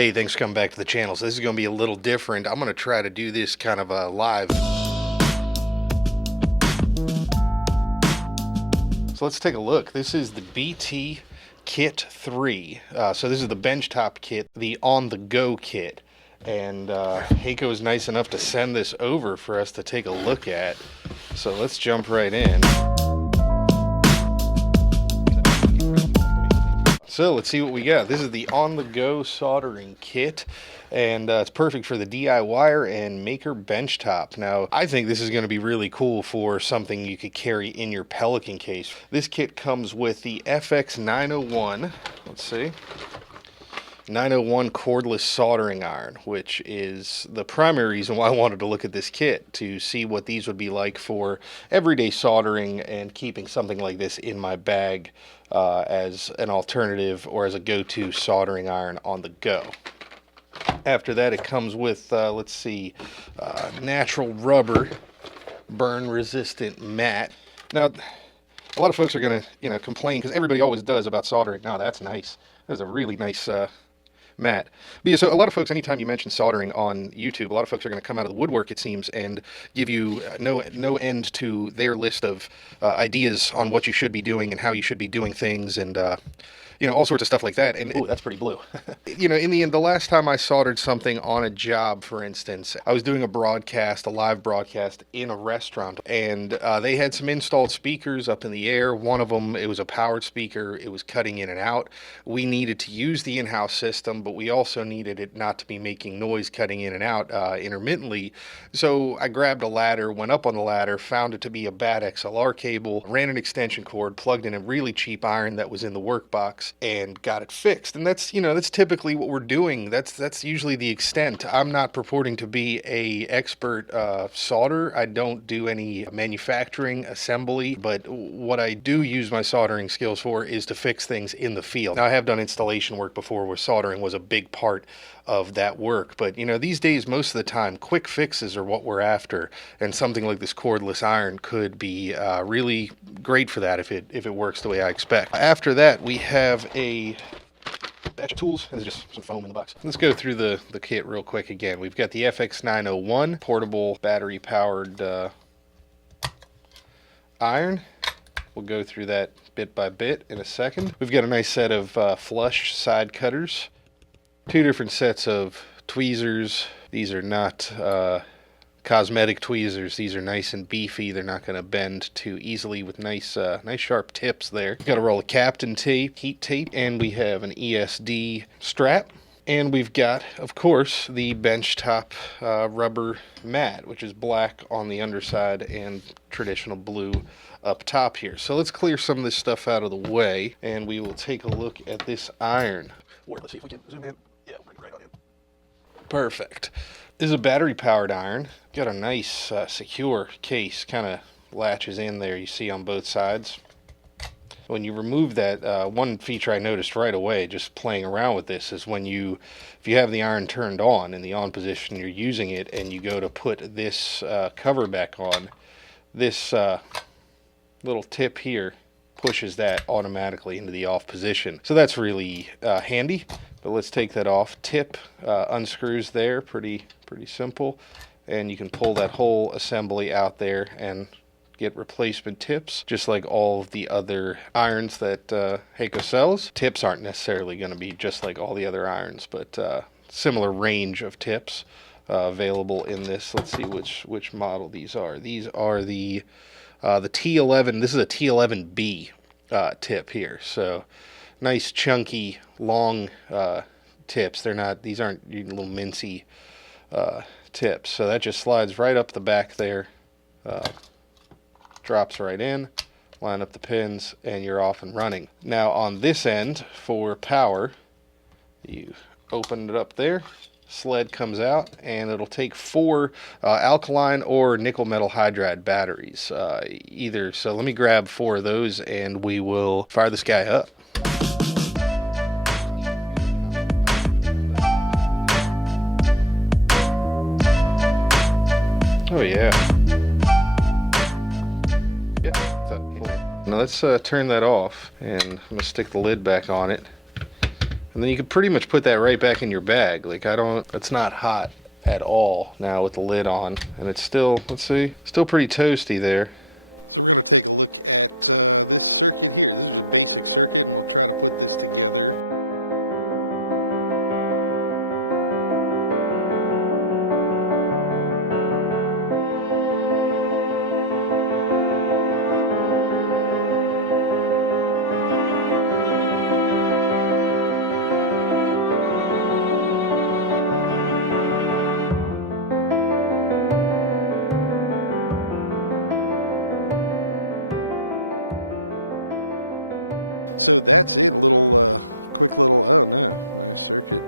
Hey, thanks for coming back to the channel. So this is going to be a little different. I'm going to try to do this kind of live. So let's take a look. This is the BT Kit 3. So this is the benchtop kit, the on-the-go kit. And Hakko is nice enough to send this over for us to take a look at. So let's jump right in. So let's see what we got. This is the on-the-go soldering kit, and it's perfect for the DIYer and maker benchtop. Now, I think this is going to be really cool for something you could carry in your Pelican case. This kit comes with the FX-901. Let's see. 901 cordless soldering iron, which is the primary reason why I wanted to look at this kit, to see what these would be like for everyday soldering and keeping something like this in my bag as an alternative or as a go-to soldering iron on the go. After that, it comes with, let's see, natural rubber burn resistant mat. Now, a lot of folks are going to, complain, because everybody always does about soldering. No, that's nice. That's a really nice mat. But yeah, so a lot of folks, anytime you mention soldering on YouTube, a lot of folks are going to come out of the woodwork, it seems, and give you no end to their list of ideas on what you should be doing and how you should be doing things, and all sorts of stuff like that. And ooh, that's pretty blue. In the end, the last time I soldered something on a job, for instance, I was doing a live broadcast in a restaurant, and they had some installed speakers up in the air. One of them, it was a powered speaker. It was cutting in and out. We needed to use the in-house system, but we also needed it not to be making noise cutting in and out intermittently. So I grabbed a ladder, went up on the ladder, found it to be a bad XLR cable, ran an extension cord, plugged in a really cheap iron that was in the workbox, and got it fixed. And that's typically what we're doing. That's usually the extent. I'm not purporting to be a expert solder. I don't do any manufacturing assembly, but what I do use my soldering skills for is to fix things in the field. Now, I have done installation work before where soldering was a big part of that work, but these days, most of the time, quick fixes are what we're after, and something like this cordless iron could be really great for that if it works the way I expect. After that, we have a batch of tools, and there's just some foam in the box. Let's go through the kit real quick again. We've got the FX-901 portable battery powered iron. We'll go through that bit by bit in a second. We've got a nice set of flush side cutters, 2 different sets of tweezers. These are not cosmetic tweezers. These are nice and beefy. They're not going to bend too easily, with nice sharp tips there. We've got a roll of Captain tape, heat tape, and we have an ESD strap. And we've got, of course, the benchtop rubber mat, which is black on the underside and traditional blue up top here. So let's clear some of this stuff out of the way, and we will take a look at this iron. Let's see if we can zoom in. Yeah, right on in. Perfect. This is a battery-powered iron. Got a nice secure case, kind of latches in there, you see on both sides. When you remove that, one feature I noticed right away just playing around with this is if you have the iron turned on in the on position, you're using it, and you go to put this cover back on, this little tip here pushes that automatically into the off position. So that's really handy. But let's take that off. Tip unscrews there, pretty simple, and you can pull that whole assembly out there and get replacement tips, just like all of the other irons that Hakko sells. Tips aren't necessarily going to be just like all the other irons, but similar range of tips available in this. Let's see which model these are. These are the T11. This is a T11B tip here. So nice chunky long tips. These aren't little mincy tips. So that just slides right up the back there, drops right in, line up the pins, and you're off and running. Now on this end, for power, you open it up there, sled comes out, and it'll take 4 alkaline or nickel metal hydride batteries, either. So let me grab 4 of those, and we will fire this guy up. Oh yeah. Now let's turn that off, and I'm going to stick the lid back on it. And then you could pretty much put that right back in your bag. Like, it's not hot at all now with the lid on. And it's still, let's see, still pretty toasty there. So we're going to take a look at this circuit here. This is a basic circuit, and we'll try to put this together. So that's it, a little quick little, oh no, my circuit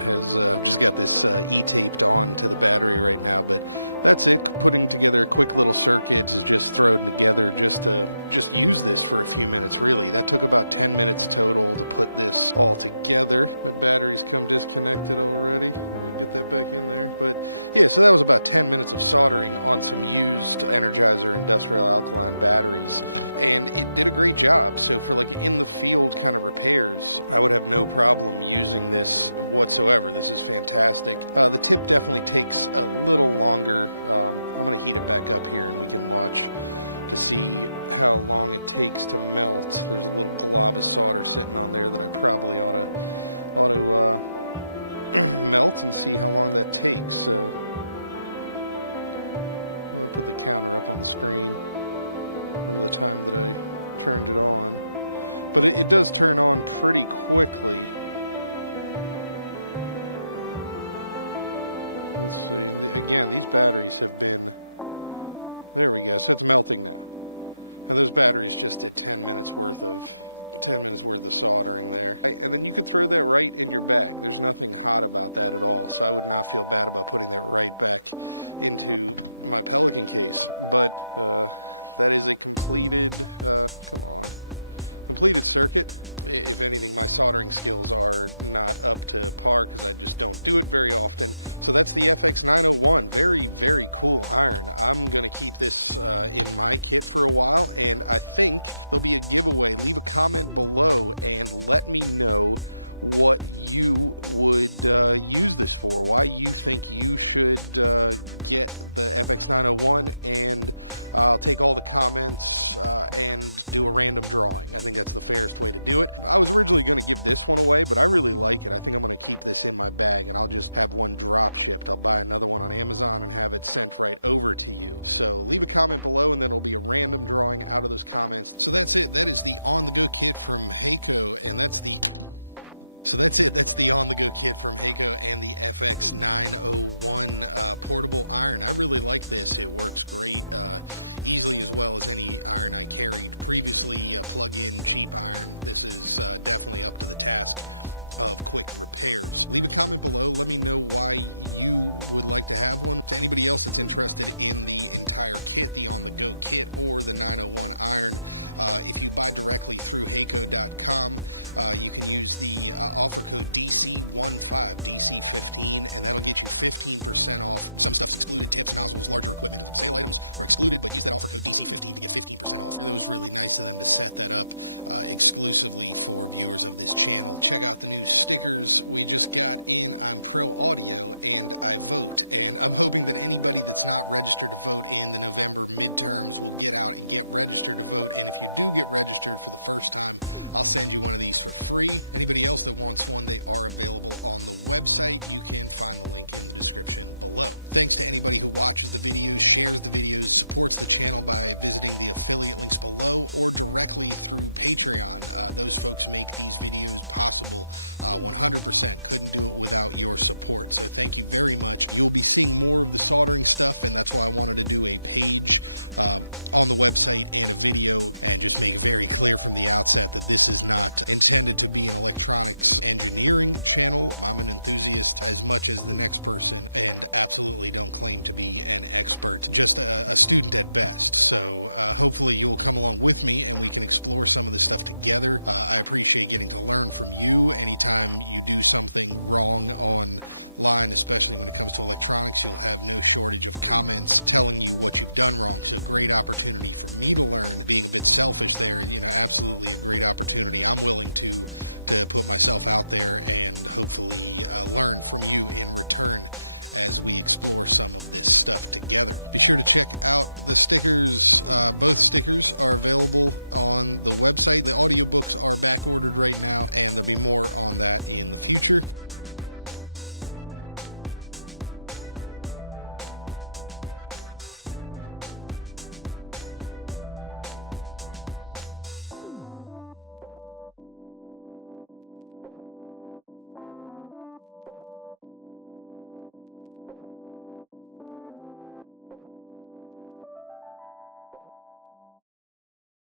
has just got this E-taped on to the battery right now, but that's it. Putting together a quick little circuit is just thrown together just to use this for a few minutes, really. That took about 10 minutes total to put this all together. My batteries come disconnected already. Let me get that back in there. But yeah, so that was about 10 minutes of soldering on some used Energizer industrial alkaline batteries, and it did a great job. So for like in the field kind of repairs, I would have no problem using this whatsoever. This is fantastic. The tip definitely takes a little longer. I'm going to heat it back up here and we can watch to see how long it takes to melt. There's a little glob of solder sitting on there that I probably ought to melt and see how long that takes. So I'm going to put the counter up on the screen over the time that I turned it on. But it does turn on pretty quickly. Let's see. Again, these batteries have been... There we go. So it's melting now. And those batteries just did 10 minutes worth of soldering there. And then you could throw that right in your bag. There's nothing hot about that at all. So I would not feel bad about putting that right back into my Pelican case. But that is a completed... completed circuit. If anything, my soldering skills are not up to par because I just don't do it very often. So that's the FX-901. Very, very cool iron. I'm going to keep this in my kit for a while, and I think there'll be a giveaway. Leave a comment below and let me know what you would use this for, why you think you should get the FX-901, and I'll take all the comments and do a random drawing. I think that's the fairest way to do it. I was originally going to give this one away, but I really like it. I think I'm going to keep this in my bag, and I'll just have one drop shipped. I'll buy another one on Amazon and have it sent right over to you. So leave a comment below, and then it'll be a random drawing out of those comments. So that's it. That is the on-the-go kit from Hakko, and that's the... So that's it. That's the on-the-go kit from Hakko and the FX-901 portable iron. I really like this. It works great, easily as well as any iron I carried previously. Plug-in cheap iron. This is definitely up to the task of quick repairs. Leave a comment below. Let me know why you would like to have one. To anybody else that's interested in the entire kit, the on-the-go kit or the 901 iron, if you buy directly through Hakko.com, you can use the offer code DC15, DC15, and that'll get you 15% off. Some stuff's excluded. Tips, nozzles, larger equipment, and some sale items are excluded, but use that offer code DC15 to get 15% off. It was really nice of them to set that up exclusively for viewers of this channel. Check out the new stickers we just got in. I'm pro audio and I vote, and I'm hoping that anybody that's not registered to vote in the November midterms will get out and get registered to vote. And if you do get registered for the first time, I'll send you one of these for free. Anybody else that wants one, they are available on the website. You can find the link in the description below. Thanks to anybody who watches the videos, shares the videos, supports the channel by visiting the affiliate links below or directly through Patreon. Those folks make these videos possible. 100%. Couldn't do it without your support. So thank you very much. You'll be seeing more of the soldering stuff, and that's why I wanted to do a page on the website and a video, and just make it very clear from the outset that this is not intended to be an electronics engineering channel. I'm an enthusiast as much as the next person, and absolutely don't claim to be an expert, just a student at best. So hopefully you'll come along with me and we can explore some of this stuff together. I appreciate getting to learn from you. Anytime you do something wrong online, especially when it comes to electronics, you'll have no shortage of comments telling you what you've done wrong. So great opportunity for me to learn. Being a bit selfish there, absolutely a great opportunity. I'm willing to to put myself out there and hopefully learn from you in return as we explore some of this stuff together. Be sure to check out the stickers. Both stickers are available on the website. The audiobooks are back ordered right now, and there'll be more on that in the future.